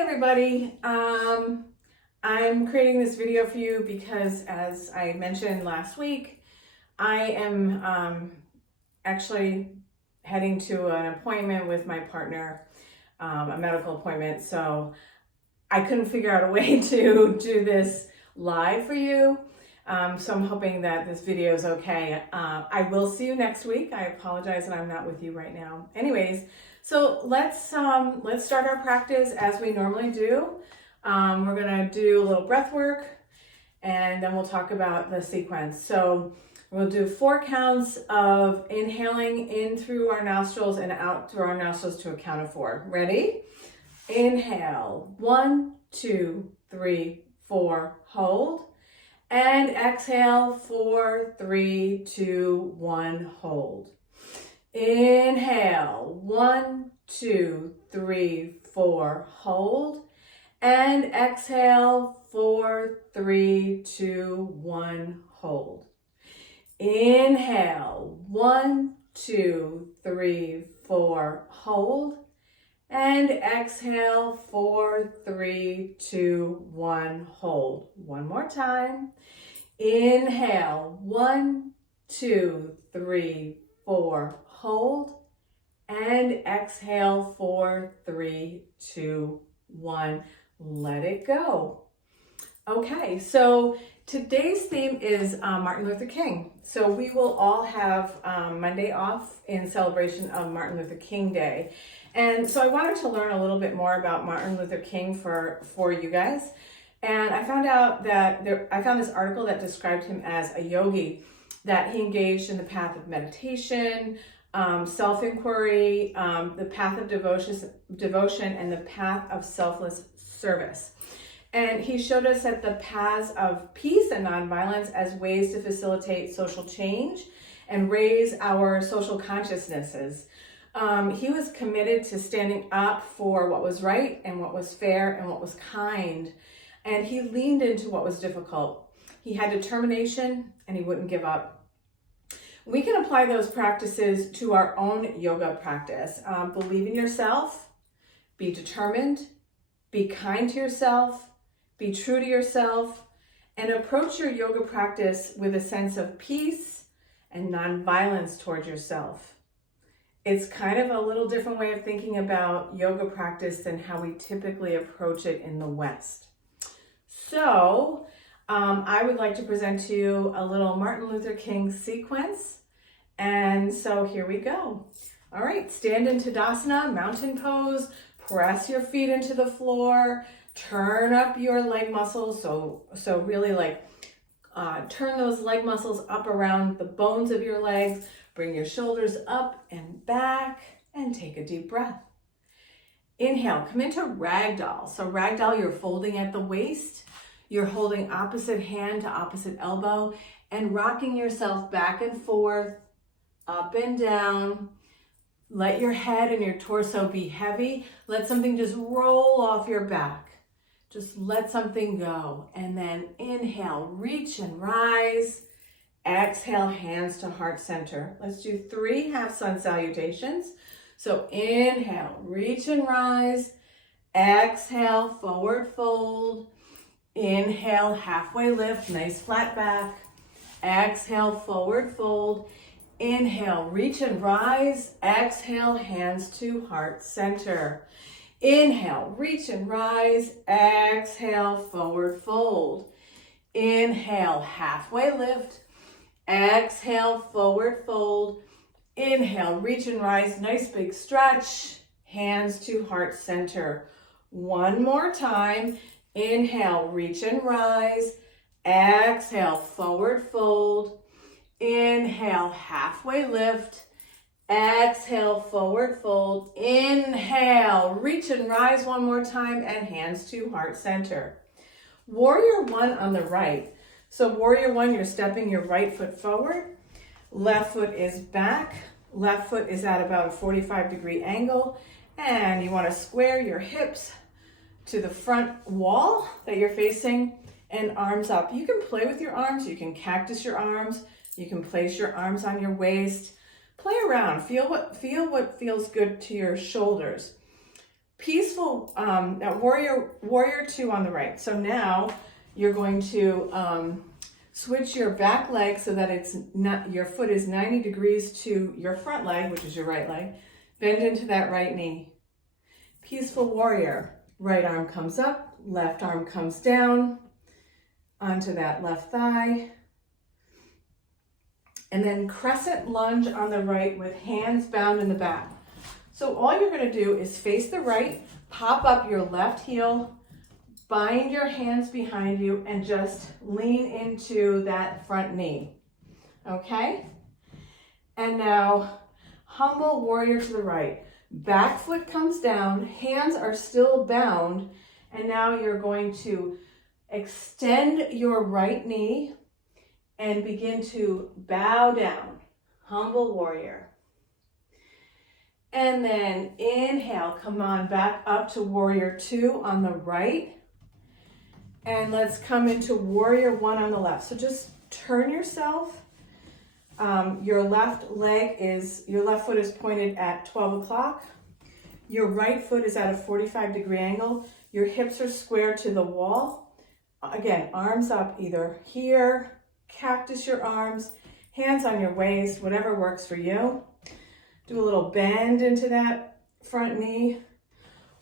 everybody. I'm creating this video for you because, as I mentioned last week, I am actually heading to an appointment with my partner, a medical appointment. So I couldn't figure out a way to do this live for you. So I'm hoping that this video is okay. I will see you next week. I apologize that I'm not with you right now. Anyways, so let's start our practice as we normally do. We're gonna do a little breath work, and then we'll talk about the sequence. So we'll do 4 counts of inhaling in through our nostrils and out through our nostrils to a count of 4. Ready? Inhale, 1, 2, 3, 4, hold. And exhale, 4, 3, 2, 1, hold. Inhale, 1, 2, 3, 4, hold. And exhale, 4, 3, 2, 1, hold. Inhale, 1, 2, 3, 4, hold. And exhale, 4, 3, 2, 1, hold. One more time. Inhale, 1, 2, 3, 4, hold. And exhale, 4, 3, 2, 1. Let it go. Okay, so today's theme is Martin Luther King. So we will all have Monday off in celebration of Martin Luther King Day. And so I wanted to learn a little bit more about Martin Luther King for you guys. And I found out that I found this article that described him as a yogi, that he engaged in the path of meditation, self-inquiry, the path of devotion, and the path of selfless service. And he showed us that the paths of peace and nonviolence as ways to facilitate social change and raise our social consciousnesses. He was committed to standing up for what was right and what was fair and what was kind. And he leaned into what was difficult. He had determination and he wouldn't give up. We can apply those practices to our own yoga practice. Believe in yourself, be determined, be kind to yourself, be true to yourself, and approach your yoga practice with a sense of peace and nonviolence towards yourself. It's kind of a little different way of thinking about yoga practice than how we typically approach it in the West. So I would like to present to you a little Martin Luther King sequence. And so here we go. All right, stand in Tadasana, mountain pose, press your feet into the floor, turn up your leg muscles. So really turn those leg muscles up around the bones of your legs. Bring your shoulders up and back and take a deep breath. Inhale, come into ragdoll. So ragdoll, you're folding at the waist. You're holding opposite hand to opposite elbow and rocking yourself back and forth, up and down. Let your head and your torso be heavy. Let something just roll off your back. Just let something go. And then inhale, reach and rise. Exhale, hands to heart center. Let's do 3 half sun salutations. So inhale, reach and rise. Exhale, forward fold. Inhale, halfway lift, nice flat back. Exhale, forward fold. Inhale, reach and rise. Exhale, hands to heart center. Inhale, reach and rise. Exhale, forward fold. Inhale, halfway lift. Exhale, forward fold. Inhale, reach and rise. Nice big stretch. Hands to heart center. One more time. Inhale, reach and rise. Exhale, forward fold. Inhale, halfway lift. Exhale, forward fold. Inhale, reach and rise one more time, and hands to heart center. Warrior 1 on the right. So warrior 1, you're stepping your right foot forward. Left foot is back. Left foot is at about a 45-degree angle. And you want to square your hips to the front wall that you're facing and arms up. You can play with your arms. You can cactus your arms. You can place your arms on your waist. Play around. Feel what feels good to your shoulders. Peaceful, warrior two on the right. So now you're going to switch your back leg so that it's not, your foot is 90 degrees to your front leg, which is your right leg. Bend into that right knee. Peaceful warrior. Right arm comes up, left arm comes down onto that left thigh. And then crescent lunge on the right with hands bound in the back. So all you're going to do is face the right, pop up your left heel, bind your hands behind you, and just lean into that front knee. Okay? And now, humble warrior to the right. Back foot comes down, hands are still bound, and now you're going to extend your right knee and begin to bow down. Humble warrior. And then inhale, come on back up to warrior two on the right. And let's come into warrior one on the left. So just turn yourself. Your left foot is pointed at 12 o'clock. Your right foot is at a 45-degree angle. Your hips are square to the wall. Again, arms up either here, cactus your arms, hands on your waist, whatever works for you. Do a little bend into that front knee.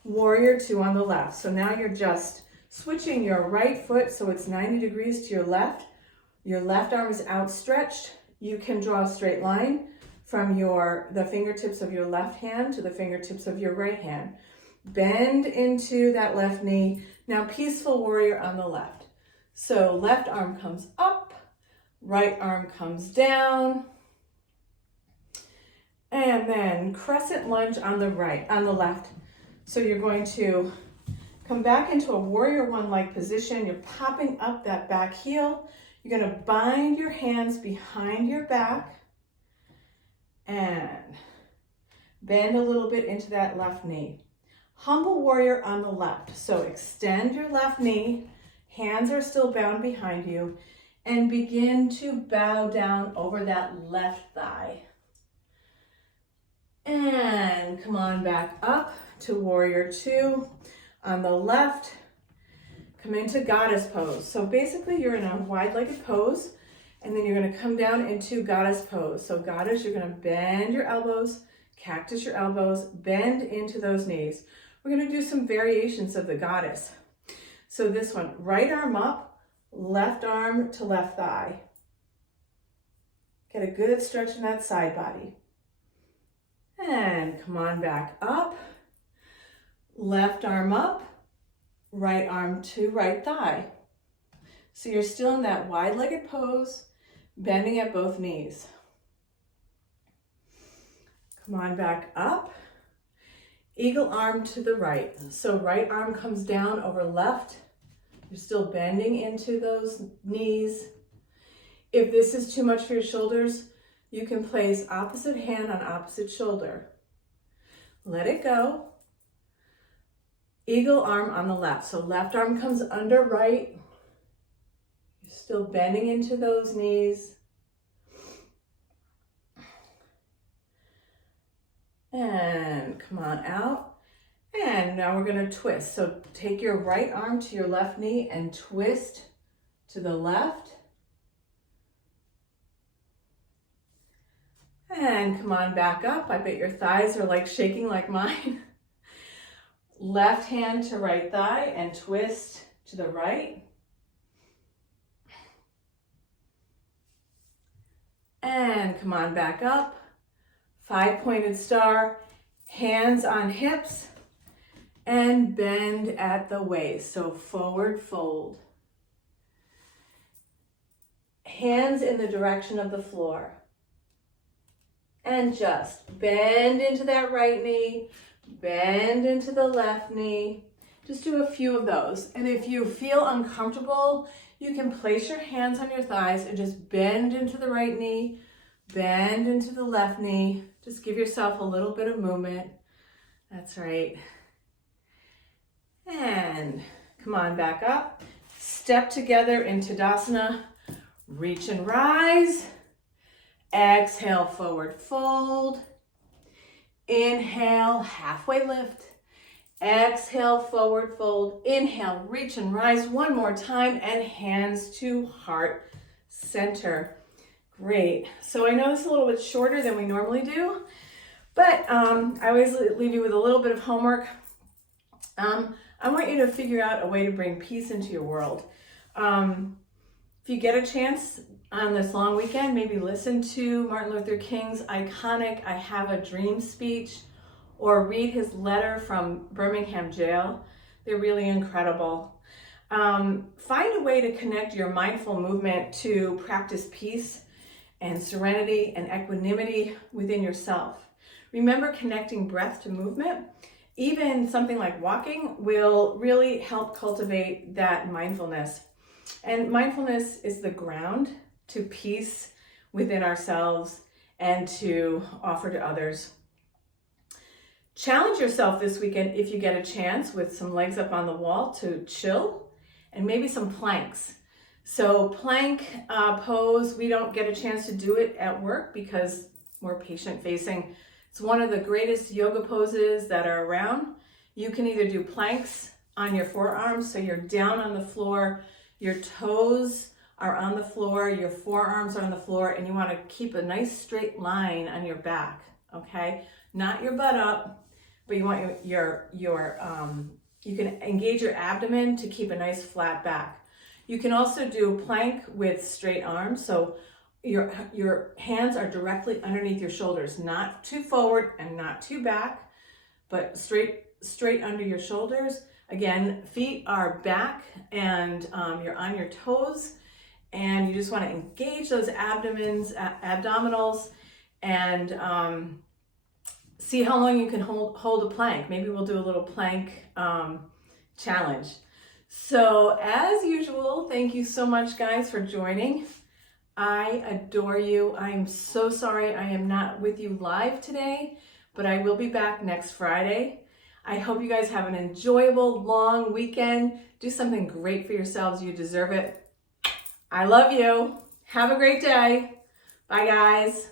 Warrior two on the left. So now you're just switching your right foot so it's 90 degrees to your left. Your left arm is outstretched. You can draw a straight line from the fingertips of your left hand to the fingertips of your right hand. Bend into that left knee. Now peaceful warrior on the left. So left arm comes up, right arm comes down. And then crescent lunge on the left. So you're going to come back into a warrior one-like position. You're popping up that back heel. You're going to bind your hands behind your back and bend a little bit into that left knee. Humble warrior on the left. So extend your left knee. Hands are still bound behind you. And begin to bow down over that left thigh. And come on back up to warrior two on the left. Come into goddess pose. So basically you're in a wide-legged pose, and then you're going to come down into goddess pose. So goddess, you're going to bend your elbows, cactus your elbows, bend into those knees. We're going to do some variations of the goddess. So this one, right arm up, left arm to left thigh. Get a good stretch in that side body. And come on back up. Left arm up, right arm to right thigh. So you're still in that wide-legged pose, bending at both knees. Come on back up. Eagle arm to the right. So right arm comes down over left. You're still bending into those knees. If this is too much for your shoulders, you can place opposite hand on opposite shoulder. Let it go. Eagle arm on the left. So left arm comes under right. You're still bending into those knees. And come on out. And now we're going to twist. So take your right arm to your left knee and twist to the left. And come on back up. I bet your thighs are like shaking like mine. Left hand to right thigh and twist to the right. And come on back up. 5-pointed star, hands on hips, and bend at the waist. So forward fold. Hands in the direction of the floor. And just bend into that right knee, bend into the left knee. Just do a few of those. And if you feel uncomfortable, you can place your hands on your thighs and just bend into the right knee, bend into the left knee. Just give yourself a little bit of movement. That's right. And come on back up. Step together in Tadasana. Reach and rise. Exhale, forward fold. Inhale, halfway lift. Exhale, forward fold. Inhale, reach and rise one more time, and hands to heart center. Great. So I know this is a little bit shorter than we normally do, but I always leave you with a little bit of homework. I want you to figure out a way to bring peace into your world. If you get a chance on this long weekend, maybe listen to Martin Luther King's iconic I Have a Dream speech, or read his letter from Birmingham jail. They're really incredible. Find a way to connect your mindful movement to practice peace and serenity and equanimity within yourself. Remember, connecting breath to movement, even something like walking, will really help cultivate that mindfulness. And mindfulness is the ground to peace within ourselves and to offer to others. Challenge yourself this weekend, if you get a chance, with some legs up on the wall to chill, and maybe some planks. So plank pose, we don't get a chance to do it at work because we're patient facing. It's one of the greatest yoga poses that are around. You can either do planks on your forearms, so you're down on the floor, your toes are on the floor, your forearms are on the floor, and you want to keep a nice straight line on your back, okay? Not your butt up, but you want you can engage your abdomen to keep a nice flat back. You can also do plank with straight arms, so your hands are directly underneath your shoulders, not too forward and not too back, but straight under your shoulders. Again, feet are back and you're on your toes, and you just want to engage those abdominals and see how long you can hold a plank. Maybe we'll do a little plank challenge. So as usual, thank you so much, guys, for joining. I adore you. I am so sorry I am not with you live today, but I will be back next Friday. I hope you guys have an enjoyable long weekend. Do something great for yourselves. You deserve it. I love you. Have a great day. Bye, guys.